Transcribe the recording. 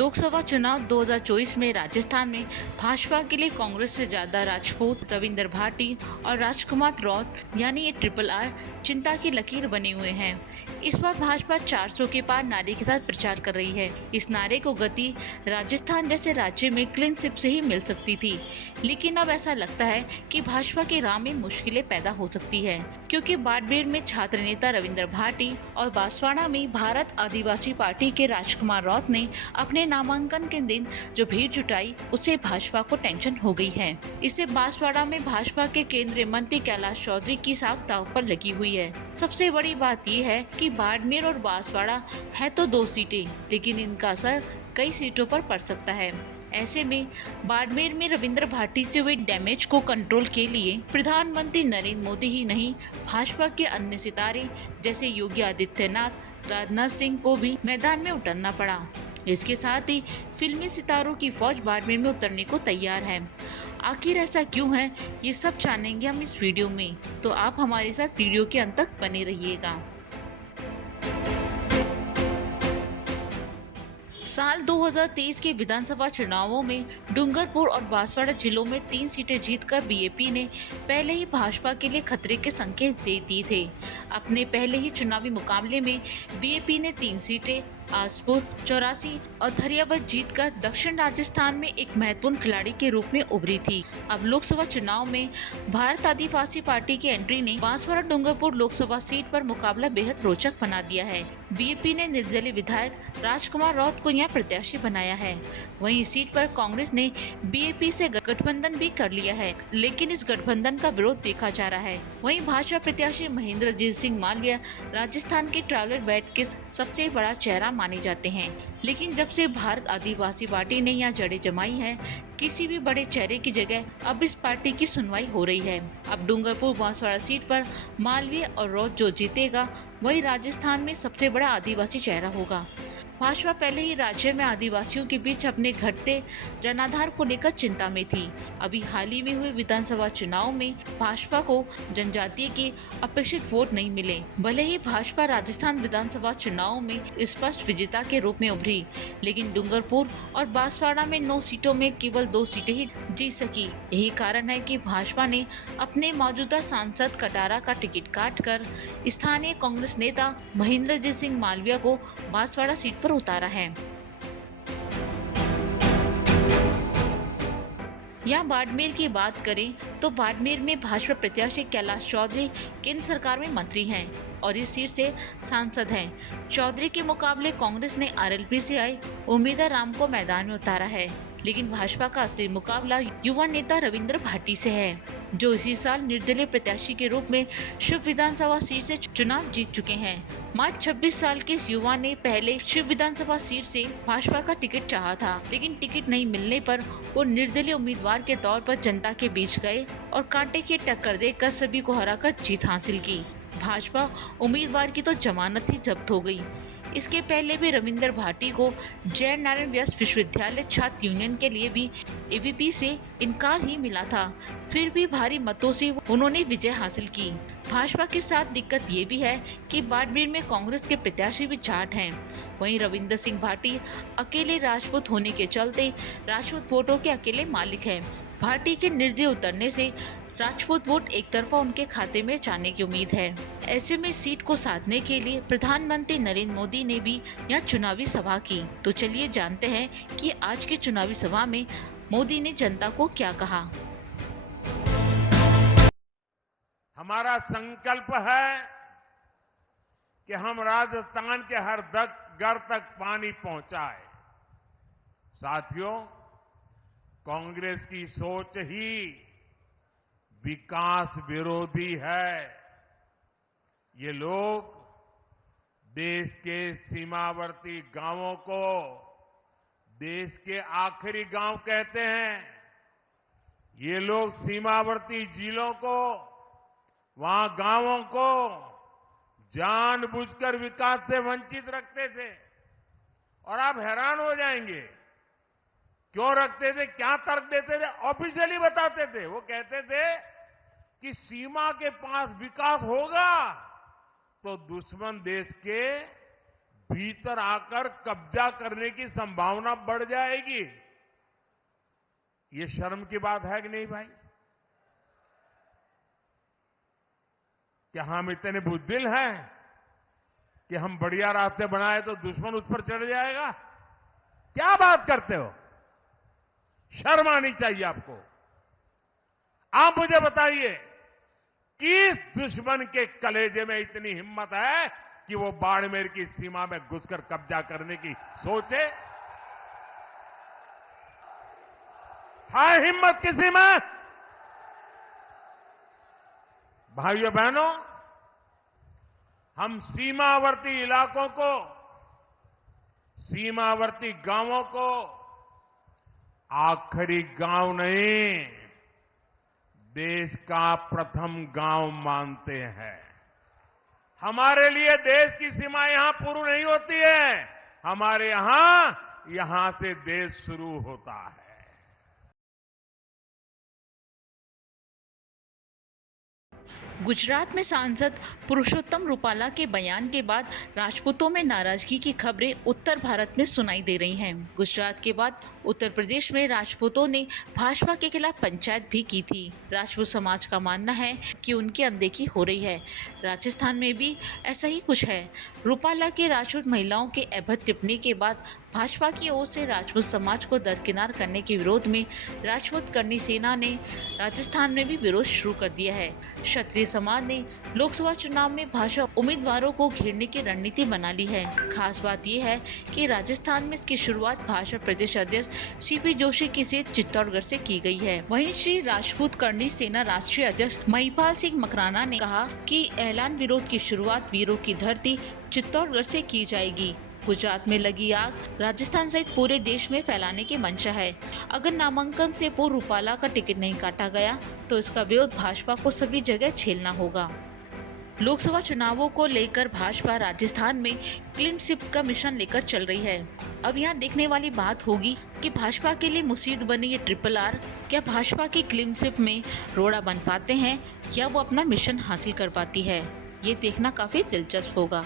लोकसभा चुनाव 2024 में राजस्थान में भाजपा के लिए कांग्रेस से ज्यादा राजपूत, रविंद्र भाटी और राजकुमार रौत यानी ये ट्रिपल आर चिंता की लकीर बने हुए हैं। इस बार भाजपा 400 के पार नारे के साथ प्रचार कर रही है। इस नारे को गति राजस्थान जैसे राज्य में क्लीन स्वीप से ही मिल सकती थी, लेकिन अब ऐसा लगता है कि भाजपा के राह में मुश्किलें पैदा हो सकती है, क्योंकि बाड़मेर में छात्र नेता रविंद्र भाटी और बांसवाड़ा में भारत आदिवासी पार्टी के राजकुमार रौत ने अपने नामांकन के दिन जो भीड़ जुटाई, उससे भाजपा को टेंशन हो गई है। इससे बांसवाड़ा में भाजपा के केंद्रीय मंत्री कैलाश चौधरी की साख दांव पर लगी हुई है। सबसे बड़ी बात यह है कि बाड़मेर और बांसवाड़ा है तो 2 सीटें, लेकिन इनका असर कई सीटों पर पड़ सकता है। ऐसे में बाड़मेर में रविंद्र भाटी से हुए डैमेज को कंट्रोल के लिए प्रधानमंत्री नरेंद्र मोदी ही नहीं, भाजपा के अन्य सितारे जैसे योगी आदित्यनाथ, राजनाथ सिंह को भी मैदान में उतरना पड़ा। इसके साथ ही फिल्मी सितारों की फौज बाड़मेर में उतरने को तैयार है। आखिर ऐसा क्यों है, ये सब जानेंगे हम इस वीडियो में, तो आप हमारे साथ वीडियो के अंत तक बने रहिएगा। साल 2023 के विधानसभा चुनावों में डूंगरपुर और बांसवाड़ा जिलों में 3 सीटें जीतकर बीएपी ने पहले ही भाजपा के लिए खतरे के संकेत दे दिए थे। अपने पहले ही चुनावी मुकाबले में बीएपी ने 3 सीटें आसपुर, चौरासी और धरियावद जीतकर दक्षिण राजस्थान में एक महत्वपूर्ण खिलाड़ी के रूप में उभरी थी। अब लोकसभा चुनाव में भारत आदिवासी पार्टी की एंट्री ने बांसवाड़ा डूंगरपुर लोकसभा सीट पर मुकाबला बेहद रोचक बना दिया है। बीएपी ने निर्दलीय विधायक राजकुमार रौत को यहाँ प्रत्याशी बनाया है। वहीं इस सीट पर कांग्रेस ने बीएपी से गठबंधन भी कर लिया है, लेकिन इस गठबंधन का विरोध देखा जा रहा है। वहीं भाजपा प्रत्याशी महेंद्रजीत सिंह मालवीय राजस्थान के ट्रैवलर बेल्ट के सबसे बड़ा चेहरा माने जाते हैं, लेकिन जब से भारत आदिवासी पार्टी ने यहाँ जड़ें जमाई है, किसी भी बड़े चेहरे की जगह अब इस पार्टी की सुनवाई हो रही है। अब डूंगरपुर बांसवाड़ा सीट पर मालवीय और रौत जो जीतेगा, वही राजस्थान में सबसे बड़ा आदिवासी चेहरा होगा। भाजपा पहले ही राज्य में आदिवासियों के बीच अपने घटते जनाधार को लेकर चिंता में थी। अभी हाल ही में हुए विधानसभा चुनाव में भाजपा को जनजातीय के अपेक्षित वोट नहीं मिले। भले ही भाजपा राजस्थान विधानसभा चुनाव में स्पष्ट विजेता के रूप में उभरी, लेकिन डूंगरपुर और बांसवाड़ा में 9 सीटों में केवल 2 सीटें ही जीत सकी। यही कारण है कि भाजपा ने अपने मौजूदा सांसद कटारा का टिकट काटकर स्थानीय कांग्रेस नेता महेंद्रजीत सिंह मालवीय को बांसवाड़ा सीट पर उतारा है। यहाँ बाड़मेर की बात करें तो बाड़मेर में भाजपा प्रत्याशी कैलाश चौधरी केंद्र सरकार में मंत्री हैं और इस सीट से सांसद हैं। चौधरी के मुकाबले कांग्रेस ने आरएलपी से आए उम्मीदवार राम को मैदान में उतारा है, लेकिन भाजपा का असली मुकाबला युवा नेता रविंद्र भाटी से है, जो इसी साल निर्दलीय प्रत्याशी के रूप में शिव विधानसभा सीट से चुनाव जीत चुके हैं। मात्र 26 साल के इस युवा ने पहले शिव विधानसभा सीट से भाजपा का टिकट चाहा था, लेकिन टिकट नहीं मिलने पर वो निर्दलीय उम्मीदवार के तौर पर जनता के बीच गए और कांटे की टक्कर देकर सभी को हराकर जीत हासिल की। भाजपा उम्मीदवार की तो जमानत ही जब्त हो गई। इसके पहले भी रविंद्र भाटी को जय नारायण व्यास विश्वविद्यालय छात्र यूनियन के लिए भी एबीपी से इनकार ही मिला था, फिर भी भारी मतों से उन्होंने विजय हासिल की। भाजपा के साथ दिक्कत ये भी है कि बाड़मेर में कांग्रेस के प्रत्याशी भी जाट हैं। वहीं रविंद्र सिंह भाटी अकेले राजपूत होने के चलते राजपूत वोटों के अकेले मालिक हैं। भाटी के निर्दलीय उतरने से राजपूत वोट एक तरफा उनके खाते में जाने की उम्मीद है। ऐसे में सीट को साधने के लिए प्रधानमंत्री नरेंद्र मोदी ने भी यहाँ चुनावी सभा की। तो चलिए जानते हैं कि आज की चुनावी सभा में मोदी ने जनता को क्या कहा। हमारा संकल्प है कि हम राजस्थान के हर घर तक पानी पहुंचाए। साथियों, कांग्रेस की सोच ही विकास विरोधी है। ये लोग देश के सीमावर्ती गांवों को देश के आखिरी गांव कहते हैं। ये लोग सीमावर्ती जिलों को, वहां गांवों को जानबूझकर विकास से वंचित रखते थे। और आप हैरान हो जाएंगे, क्यों रखते थे, क्या तर्क देते थे, ऑफिशियली बताते थे। वो कहते थे कि सीमा के पास विकास होगा तो दुश्मन देश के भीतर आकर कब्जा करने की संभावना बढ़ जाएगी। ये शर्म की बात है कि नहीं भाई? क्या हम इतने बुद्धिल हैं कि हम बढ़िया रास्ते बनाए तो दुश्मन उस पर चढ़ जाएगा? क्या बात करते हो? शर्म आनी चाहिए आपको। आप मुझे बताइए, किस दुश्मन के कलेजे में इतनी हिम्मत है कि वो बाड़मेर की सीमा में घुसकर कब्जा करने की सोचे? है हिम्मत किसी में? भाइयों बहनों, हम सीमावर्ती इलाकों को, सीमावर्ती गांवों को आखिरी गांव नहीं, देश का प्रथम गांव मानते हैं। हमारे लिए देश की सीमा यहां पूरी नहीं होती है, हमारे यहां से देश शुरू होता है। गुजरात में सांसद पुरुषोत्तम रूपाला के बयान के बाद राजपूतों में नाराजगी की खबरें उत्तर भारत में सुनाई दे रही हैं। गुजरात के बाद उत्तर प्रदेश में राजपूतों ने भाजपा के खिलाफ पंचायत भी की थी। राजपूत समाज का मानना है कि उनकी अनदेखी हो रही है। राजस्थान में भी ऐसा ही कुछ है। रूपाला के राजपूत महिलाओं के अभद्र टिप्पणी के बाद भाजपा की ओर से राजपूत समाज को दरकिनार करने के विरोध में राजपूत करणी सेना ने राजस्थान में भी विरोध शुरू कर दिया है। क्षत्रिय समाज ने लोकसभा चुनाव में भाजपा उम्मीदवारों को घेरने की रणनीति बना ली है। खास बात यह है कि राजस्थान में इसकी शुरुआत भाजपा प्रदेश अध्यक्ष सीपी जोशी की सीट चित्तौड़गढ़ से की गई है। वहीं श्री राजपूत करणी सेना राष्ट्रीय अध्यक्ष महिपाल सिंह मकराना ने कहा कि ऐलान विरोध की शुरुआत वीरों की धरती चित्तौड़गढ़ से की जाएगी। गुजरात में लगी आग राजस्थान सहित पूरे देश में फैलाने की मंशा है। अगर नामांकन से पूर्व रूपाला का टिकट नहीं काटा गया तो इसका विरोध भाजपा को सभी जगह झेलना होगा। लोकसभा चुनावों को लेकर भाजपा राजस्थान में क्लीन स्वीप का मिशन लेकर चल रही है। अब यहाँ देखने वाली बात होगी कि भाजपा के लिए मुसीबत बने ये RRR क्या भाजपा की क्लीन स्वीप में रोड़ा बन पाते हैं या वो अपना मिशन हासिल कर पाती है, ये देखना काफी दिलचस्प होगा।